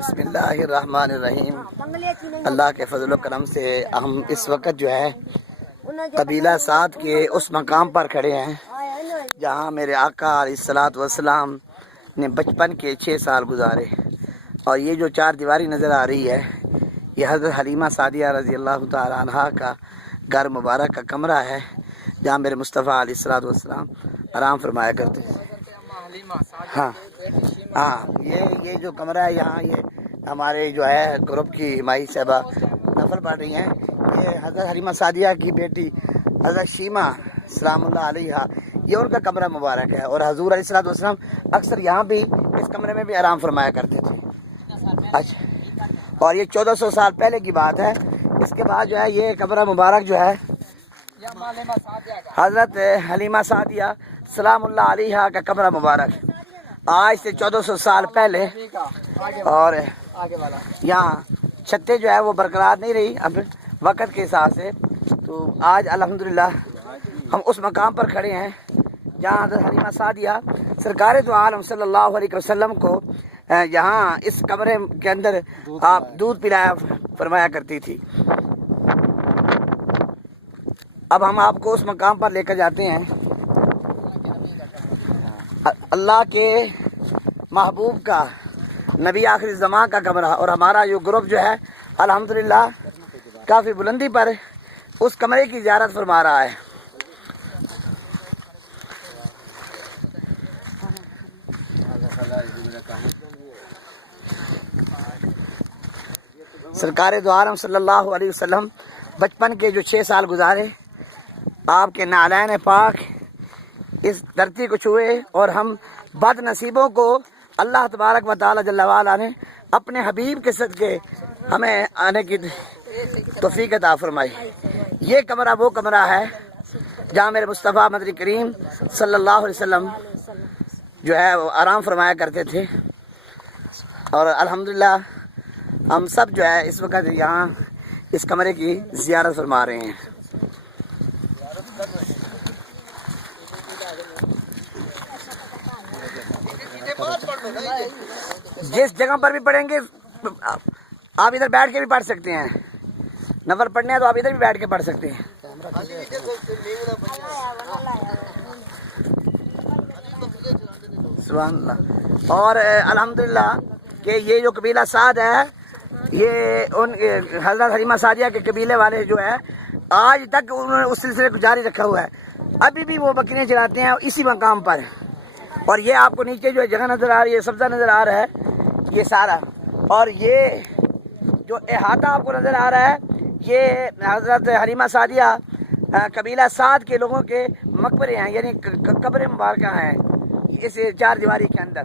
بسم اللہ الرحمن الرحیم۔ اللہ کے فضل و کرم سے ہم اس وقت جو ہے قبیلہ سعد کے اس مقام پر کھڑے ہیں جہاں میرے آقا علیہ الصلوۃ والسلام نے بچپن کے 6 سال گزارے، اور یہ جو 4 دیواری نظر آ رہی ہے یہ حضرت حلیمہ سعدیہ رضی اللہ تعالی عنہا کا گھر مبارک کا کمرہ ہے جہاں میرے مصطفیٰ علیہ الصلوۃ والسلام آرام فرمایا کرتے تھے۔ ہاں یہ جو کمرہ ہے یہاں یہ ہمارے جو ہے گروپ کی مائی صاحبہ نفل پڑھ رہی ہیں، یہ حضرت حلیمہ سعدیہ کی بیٹی حضرت شیمہ سلام اللہ علیہا، یہ ان کا کمرہ مبارک ہے، اور حضور علیہ الصلوۃ والسلام اکثر یہاں بھی اس کمرے میں بھی آرام فرمایا کرتے تھے۔ اچھا، اور یہ 1400 سال پہلے کی بات ہے۔ اس کے بعد جو ہے یہ کمرہ مبارک جو ہے حضرت حلیمہ سعدیہ سلام اللہ علیہا کا کمرہ مبارک آج سے 1400 سال پہلے، اور یہاں چھتیں جو ہے وہ برقرار نہیں رہی اب وقت کے حساب سے، تو آج الحمدللہ ہم اس مقام پر کھڑے ہیں جہاں حضرت حلیمہ سعدیہ سرکار دو عالم صلی اللہ علیہ وسلم کو یہاں اس کمرے کے اندر آپ دودھ پلایا فرمایا کرتی تھی۔ اب ہم آپ کو اس مقام پر لے کر جاتے ہیں، اللہ کے محبوب کا نبی آخری زمان کا کمرہ، اور ہمارا جو گروپ جو ہے الحمدللہ کافی بلندی پر اس کمرے کی زیارت فرما رہا ہے۔ سرکار دو عالم صلی اللہ علیہ وسلم بچپن کے جو 6 سال گزارے، آپ کے نعلین پاک اس دھرتی کو چھوئے، اور ہم بد نصیبوں کو اللہ تبارک و تعالی جل وعلا نے اپنے حبیب کے صدقے ہمیں آنے کی توفیق عطا فرمائی۔ یہ کمرہ وہ کمرہ ہے جہاں میرے مصطفیٰ مدنی کریم صلی اللہ علیہ وسلم جو ہے وہ آرام فرمایا کرتے تھے، اور الحمدللہ ہم سب جو ہے اس وقت یہاں اس کمرے کی زیارت فرما رہے ہیں۔ جس جگہ پر بھی پڑھیں گے آپ ادھر بیٹھ کے بھی پڑھ سکتے ہیں، نفل پڑھنے ہیں تو آپ ادھر بھی بیٹھ کے پڑھ سکتے ہیں۔ سبحان اللہ۔ اور الحمدللہ کہ یہ جو قبیلہ سعد ہے یہ ان حضرت حلیمہ سعدیہ کے قبیلے والے جو ہے آج تک انہوں نے اس سلسلے کو جاری رکھا ہوا ہے، ابھی بھی وہ بکریاں چلاتے ہیں اسی مقام پر۔ اور یہ آپ کو نیچے جو جگہ نظر آ رہی ہے، سبزہ نظر آ رہا ہے یہ سارا، اور یہ جو احاطہ آپ کو نظر آ رہا ہے یہ حضرت حلیمہ سعدیہ قبیلہ سعد کے لوگوں کے مقبرے ہیں، یعنی قبر مبارکہ ہیں اس 4 دیواری کے اندر۔